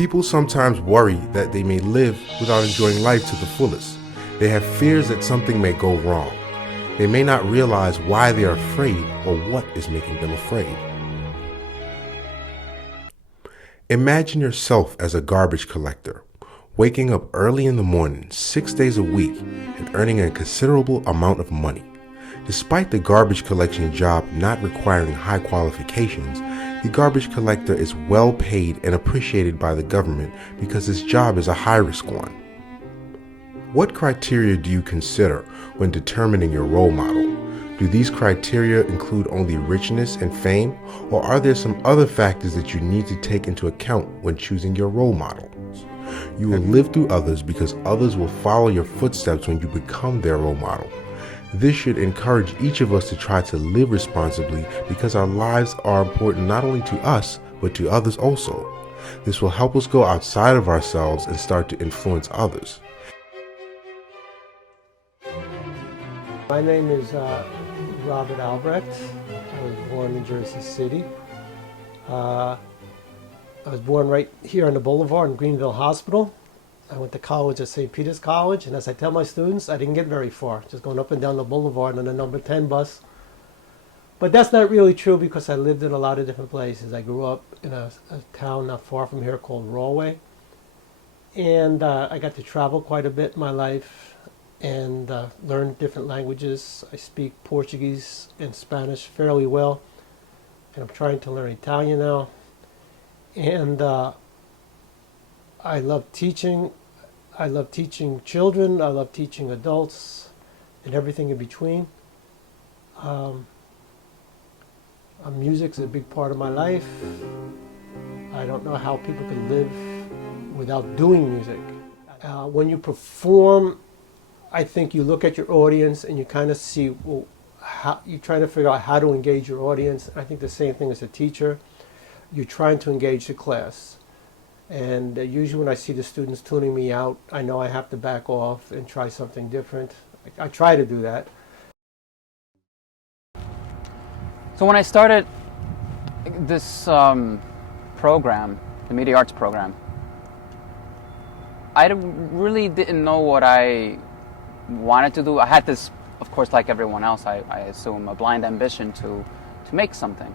People sometimes worry that they may live without enjoying life to the fullest. They have fears that something may go wrong. They may not realize why they are afraid or what is making them afraid. Imagine yourself as a garbage collector, waking up early in the morning 6 days a week and earning a considerable amount of money. Despite the garbage collection job not requiring high qualifications, the garbage collector is well paid and appreciated by the government because his job is a high-risk one. What criteria do you consider when determining your role model? Do these criteria include only richness and fame, or are there some other factors that you need to take into account when choosing your role model? You will live through others because others will follow your footsteps when you become their role model. This should encourage each of us to try to live responsibly because our lives are important not only to us, but to others also. This will help us go outside of ourselves and start to influence others. My name is Robert Albrecht. I was born in Jersey City. I was born right here on the boulevard in Greenville Hospital. I went to college at St. Peter's College, and as I tell my students, I didn't get very far, just going up and down the boulevard on the number 10 bus. But that's not really true because I lived in a lot of different places. I grew up in a town not far from here called Rawway, and I got to travel quite a bit in my life and learn different languages. I speak Portuguese and Spanish fairly well, and I'm trying to learn Italian now. And I love teaching. I love teaching children. I love teaching adults and everything in between. Music's a big part of my life. I don't know how people can live without doing music. When you perform, I think you look at your audience and you kind of see, well, how, you're trying to figure out how to engage your audience. I think the same thing as a teacher. You're trying to engage the class. And usually when I see the students tuning me out, I know I have to back off and try something different. I try to do that. So when I started this program, the Media Arts program, I really didn't know what I wanted to do. I had this, of course, like everyone else, I assume, a blind ambition to make something.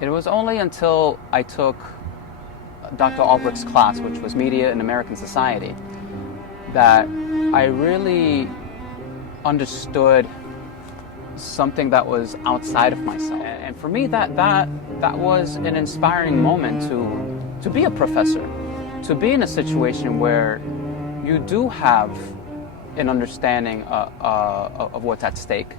It was only until I took Dr. Albrecht's class, which was Media in American Society, that I really understood something that was outside of myself. And for me, that was an inspiring moment to be a professor, to be in a situation where you do have an understanding of what's at stake.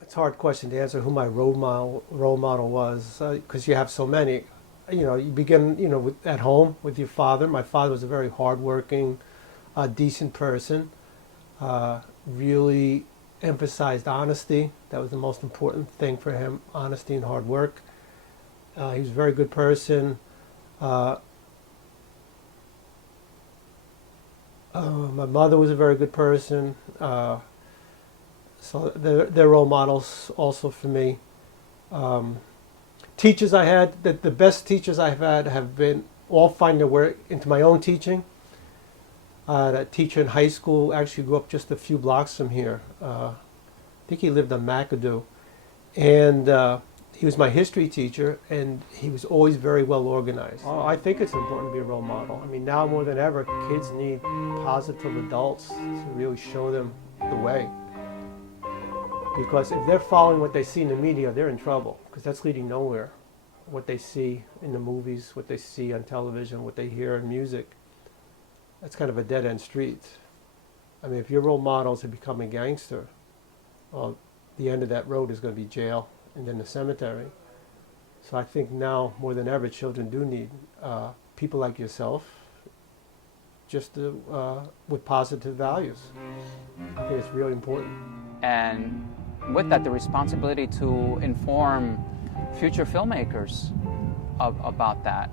It's a hard question to answer who my role model was, because you have so many. You know, you begin, at home with your father. My father was a very hardworking, decent person. Really emphasized honesty. That was the most important thing for him, honesty and hard work. He was a very good person. My mother was a very good person. So they're role models also for me. Teachers I had, the best teachers I've had have been all find their way into my own teaching. That teacher in high school actually grew up just a few blocks from here. I think he lived on McAdoo. And he was my history teacher, and he was always very well organized. I think it's important to be a role model. I mean, now more than ever, kids need positive adults to really show them the way. Because if they're following what they see in the media, they're in trouble, because that's leading nowhere. What they see in the movies, what they see on television, what they hear in music, that's kind of a dead-end street. I mean, if your role model is to become a gangster, well, the end of that road is going to be jail and then the cemetery. So I think now, more than ever, children do need people like yourself, just with positive values. I think it's really important. And with that, the responsibility to inform future filmmakers about that.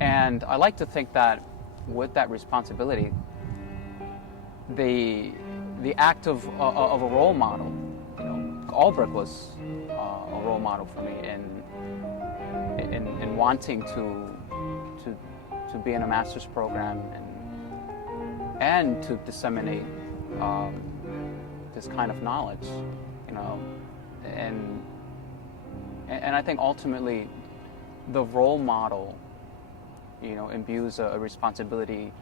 And I like to think that with that responsibility, the act of a role model, Albrecht was a role model for me in wanting to be in a master's program and to disseminate this kind of knowledge, you know, and I think ultimately the role model, you know, imbues a responsibility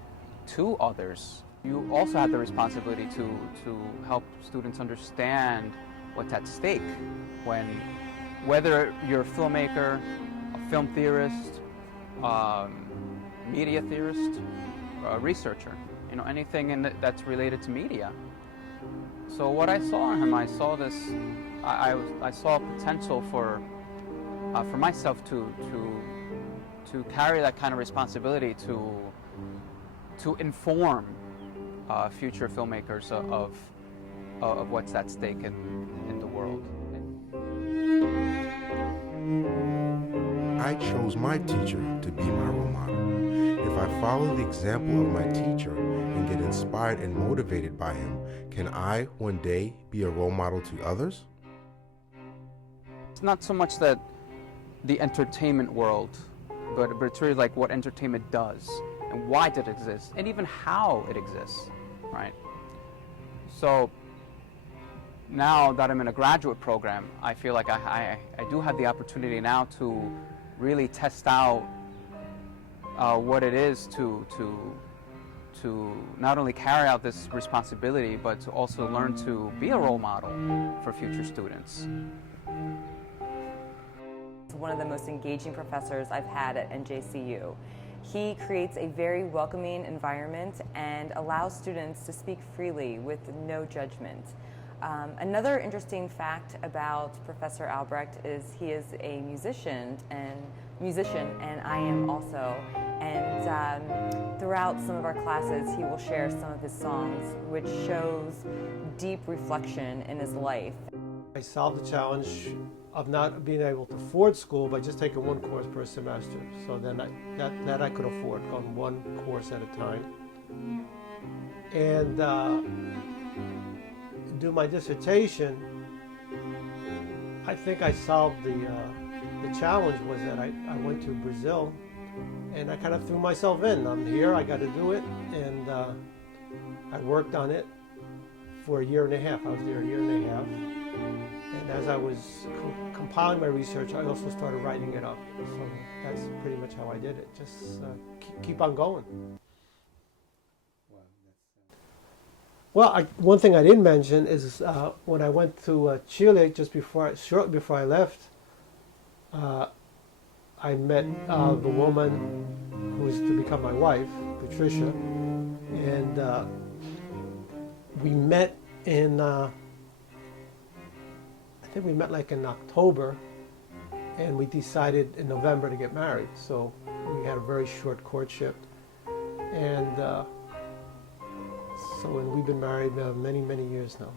to others. You also have the responsibility to help students understand what's at stake whether you're a filmmaker, a film theorist, media theorist, a researcher, you know, anything that's related to media. So what I saw in him, I saw this, I saw potential for myself to carry that kind of responsibility to inform future filmmakers of what's at stake in the world. I chose my teacher to be my role model. If I follow the example of my teacher and get inspired and motivated by him, can I one day be a role model to others? It's not so much that the entertainment world, but it's really like what entertainment does and why did it exist and even how it exists, right? So now that I'm in a graduate program, I feel like I do have the opportunity now to really test out what it is to not only carry out this responsibility, but to also learn to be a role model for future students. One of the most engaging professors I've had at NJCU. He creates a very welcoming environment and allows students to speak freely with no judgment. Another interesting fact about Professor Albrecht is he is a musician, and I am also. And throughout some of our classes, he will share some of his songs, which shows deep reflection in his life. I solved the challenge of not being able to afford school by just taking one course per semester. So then that I could afford, going one course at a time. And do my dissertation, I think I solved the challenge was that I went to Brazil and I kind of threw myself in. I'm here, I got to do it, and I worked on it for a year and a half. I was there a year and a half. And as I was compiling my research, I also started writing it up. So that's pretty much how I did it. Just keep on going. Well, one thing I didn't mention is when I went to Chile shortly before I left, I met the woman who was to become my wife, Patricia, and we met in. I think we met like in October, and we decided in November to get married. So we had a very short courtship, and we've been married many, many years now.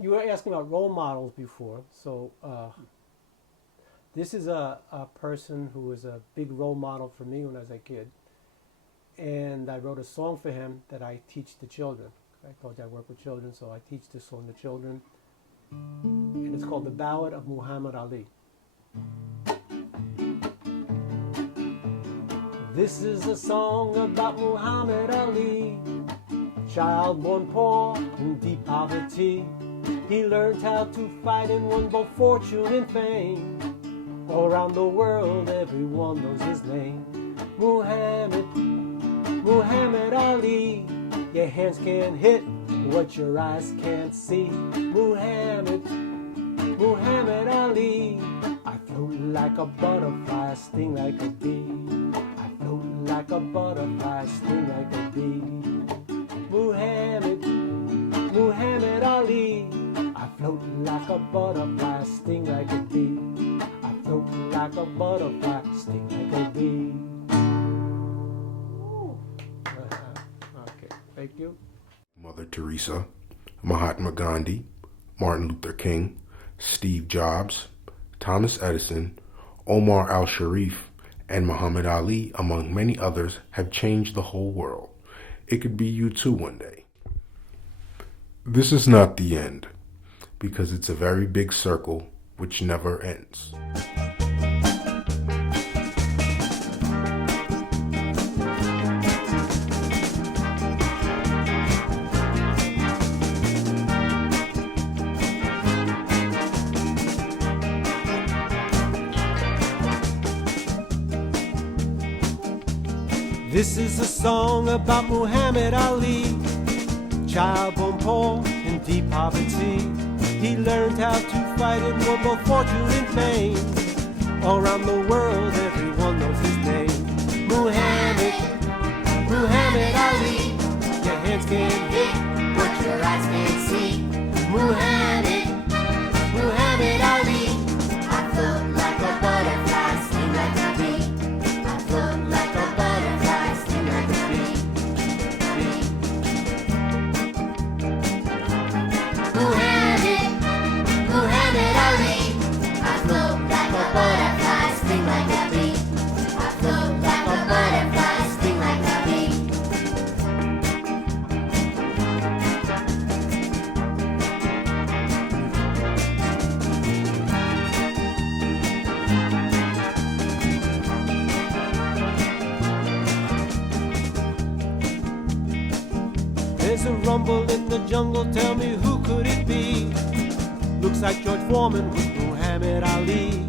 You were asking about role models before, so this is a person who was a big role model for me when I was a kid, and I wrote a song for him that I teach the children. I told you I work with children, so I teach this song to children. And it's called The Ballad of Muhammad Ali. This is a song about Muhammad Ali, child born poor in deep poverty. He learned how to fight and won both fortune and fame. All around the world everyone knows his name. Muhammad Ali. Your hands can't hit what your eyes can't see. Muhammad Ali. I float like a butterfly, sting like a bee. I float like a butterfly, sting like a bee. Muhammad Ali. I float like a butterfly, sting like a bee. I float like a butterfly, sting like a bee. Okay, thank you. Mother Teresa, Mahatma Gandhi, Martin Luther King, Steve Jobs, Thomas Edison, Omar al-Sharif, and Muhammad Ali, among many others, have changed the whole world. It could be you too one day. This is not the end, because it's a very big circle which never ends. This is a song about Muhammad Ali, child born poor in deep poverty. He learned how to fight and won both fortune and fame. All around the world, everyone knows his name. Muhammad, Muhammad Ali. Your hands can't hit what your eyes can't see. Muhammad, Muhammad Ali. I float like a butterfly, sting like a bee. I float like a butterfly, sting like a bee. Muhammad, Muhammad Ali. I float like a butterfly, sting like a bee. I float like a butterfly, sting like a bee. There's a rumble in the jungle, tell me who could it be? Looks like George Foreman with Muhammad Ali.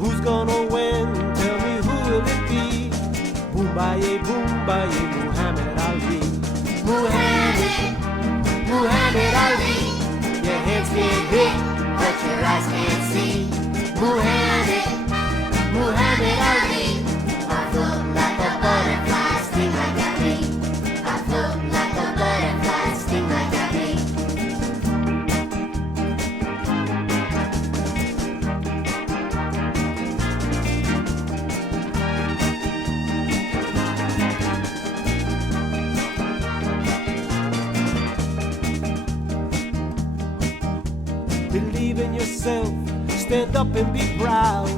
Who's gonna win? Tell me who will it be? Boom-baye, Muhammad Ali. Muhammad, Muhammad Ali. Your hands can't Hit what your eyes can't see. Muhammad, Muhammad Ali. I float like a butterfly, sting like a bee. I float like a butterfly, sting like a bee. Believe in yourself, stand up and be proud.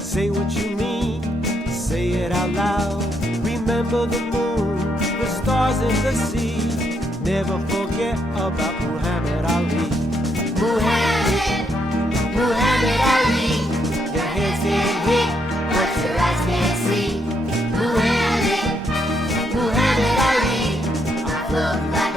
Say what you mean, say it out loud. Remember the moon, the stars and the sea. Never forget about Muhammad Ali. Muhammad, Muhammad Ali. Your hands can't Hit what your eyes can't see. Muhammad, Muhammad Ali. I float like